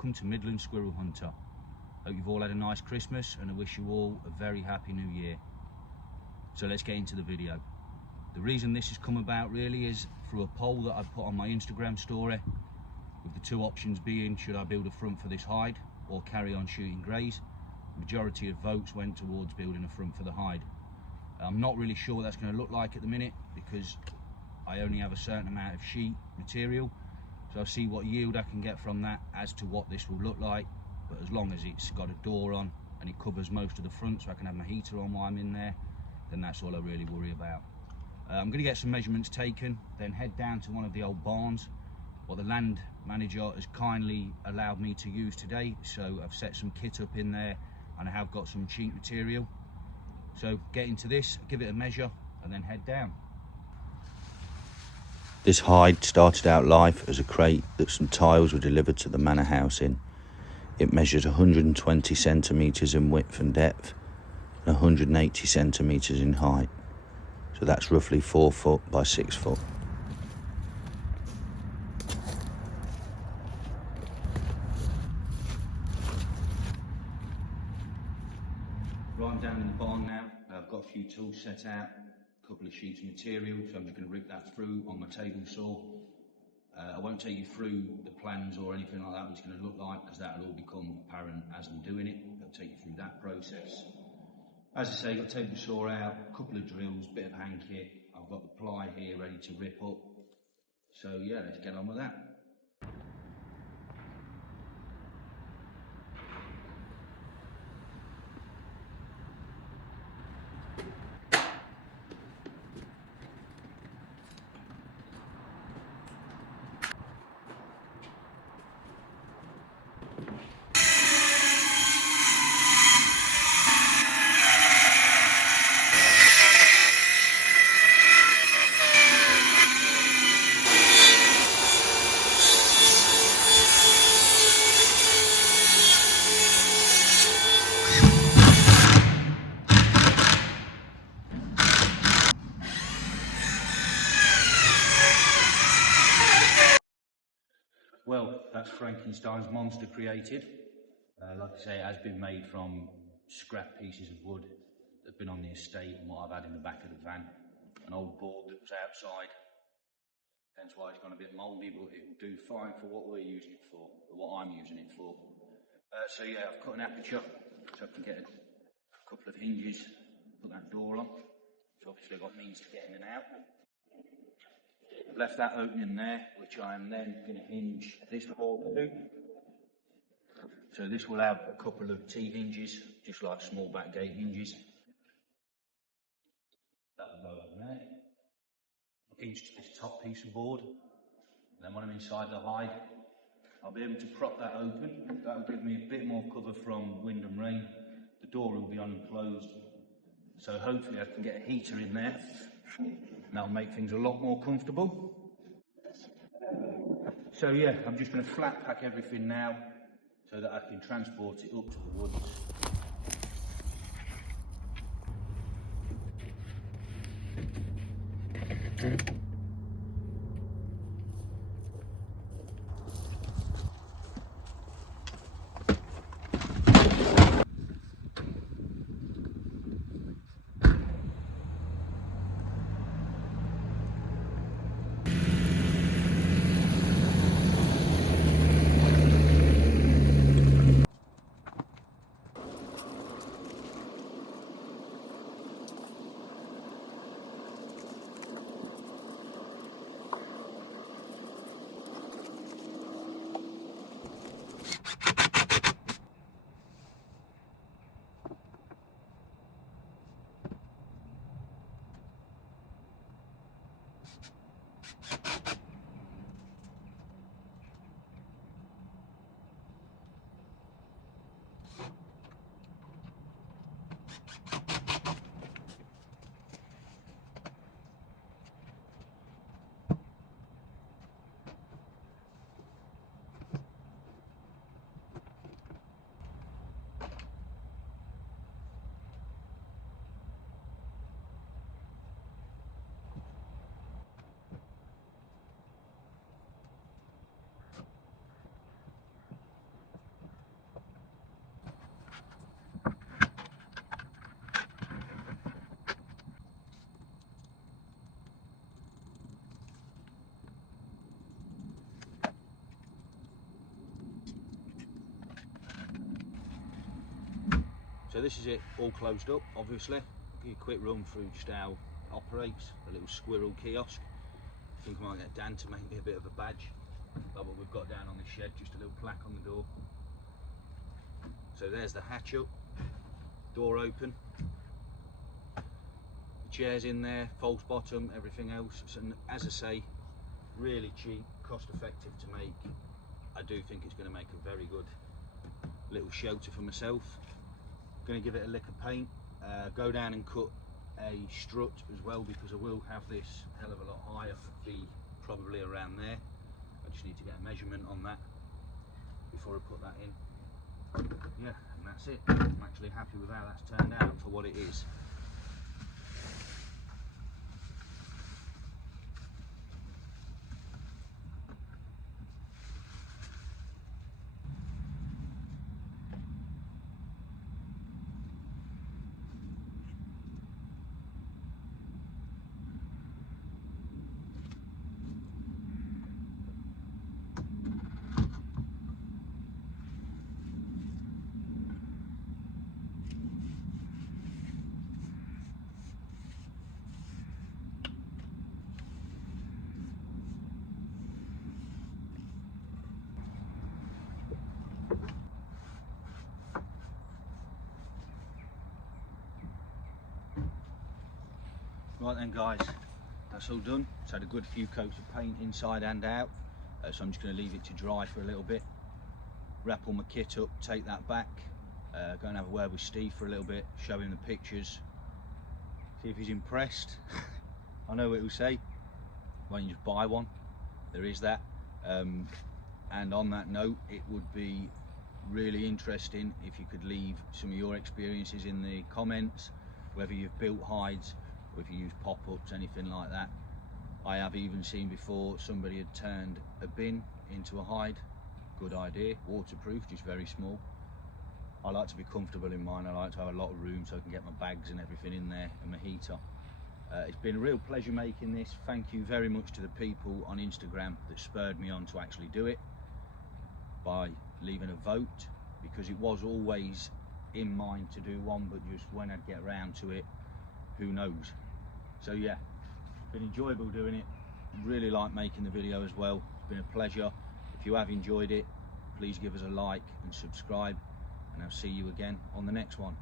welcome to Midland Squirrel Hunter. Hope you've all had a nice Christmas and I wish you all a very happy new year. So let's get into the video. The reason this has come about really is through a poll that I put on my Instagram story, with the two options being, should I build a front for this hide or carry on shooting greys? The majority of votes went towards building a front for the hide. I'm not really sure what that's going to look like at the minute because I only have a certain amount of sheet material, so I'll see what yield I can get from that as to what this will look like. But as long as it's got a door on and it covers most of the front so I can have my heater on while I'm in there, then that's all I really worry about. I'm going to get some measurements taken, then head down to one of the old barns, what the land manager has kindly allowed me to use today. So I've set some kit up in there and I have got some cheap material. So get into this, give it a measure and then head down. This hide started out life as a crate that some tiles were delivered to the manor house in. It measures 120 centimetres in width and depth and 180 centimetres in height. So that's roughly 4 foot by 6 foot. Right, I'm down in the barn now. I've got a few tools set out, a couple of sheets of material, so I'm just going to rip that through on my table saw. I won't take you through the plans or anything like that, what it's going to look like, because that will all become apparent as I'm doing it. I'll take you through that process. As I say, I've got a table saw out, a couple of drills, bit of hand kit. I've got the ply here ready to rip up. So yeah, let's get on with that. Well, that's Frankenstein's monster created. Like I say, it has been made from scrap pieces of wood that have been on the estate and what I've had in the back of the van. An old board that was outside, hence why it's gone a bit mouldy, but it will do fine for what we're using it for, or what I'm using it for. So yeah, I've cut an aperture so I can get a couple of hinges, put that door on. So obviously I've got means to get in and out. I've left that opening there, which I am then going to hinge this wall to. So this will have a couple of T-hinges, just like small back gate hinges. That will go over there. Hinge to this top piece of board. And then when I'm inside the hide, I'll be able to prop that open. That will give me a bit more cover from wind and rain. The door will be on and closed. So hopefully I can get a heater in there. That'll make things a lot more comfortable. So yeah, I'm just going to flat pack everything now so that I can transport it up to the woods. So this is it all closed up, obviously. Give you a quick run through just how it operates, the little squirrel kiosk. I think I might get Dan to make me a bit of a badge. Like what we've got down on this shed, just a little plaque on the door. So there's the hatch up, door open. The chairs in there, false bottom, everything else. So, as I say, really cheap, cost effective to make. I do think it's going to make a very good little shelter for myself. Going to give it a lick of paint, go down and cut a strut as well, because I will have this hell of a lot higher, be probably around there. I just need to get a measurement on that before I put that in. Yeah, and that's it. I'm actually happy with how that's turned out for what it is. Right then guys, that's all done. It's had a good few coats of paint inside and out, so I'm just going to leave it to dry for a little bit, wrap all my kit up, take that back, go and have a word with Steve for a little bit, show him the pictures, see if he's impressed. I know what he'll say, why don't you just buy one? There is that. And on that note, it would be really interesting if you could leave some of your experiences in the comments, whether you've built hides or if you use pop-ups, anything like that. I have even seen before somebody had turned a bin into a hide. Good idea, waterproof, just very small. I like to be comfortable in mine. I like to have a lot of room so I can get my bags and everything in there and my heater. It's been a real pleasure making this. Thank you very much to the people on Instagram that spurred me on to actually do it by leaving a vote, because it was always in mind to do one, but just when I'd get around to it, who knows. So yeah, been enjoyable doing it. Really like making the video as well. It's been a pleasure. If you have enjoyed it, please give us a like and subscribe, and I'll see you again on the next one.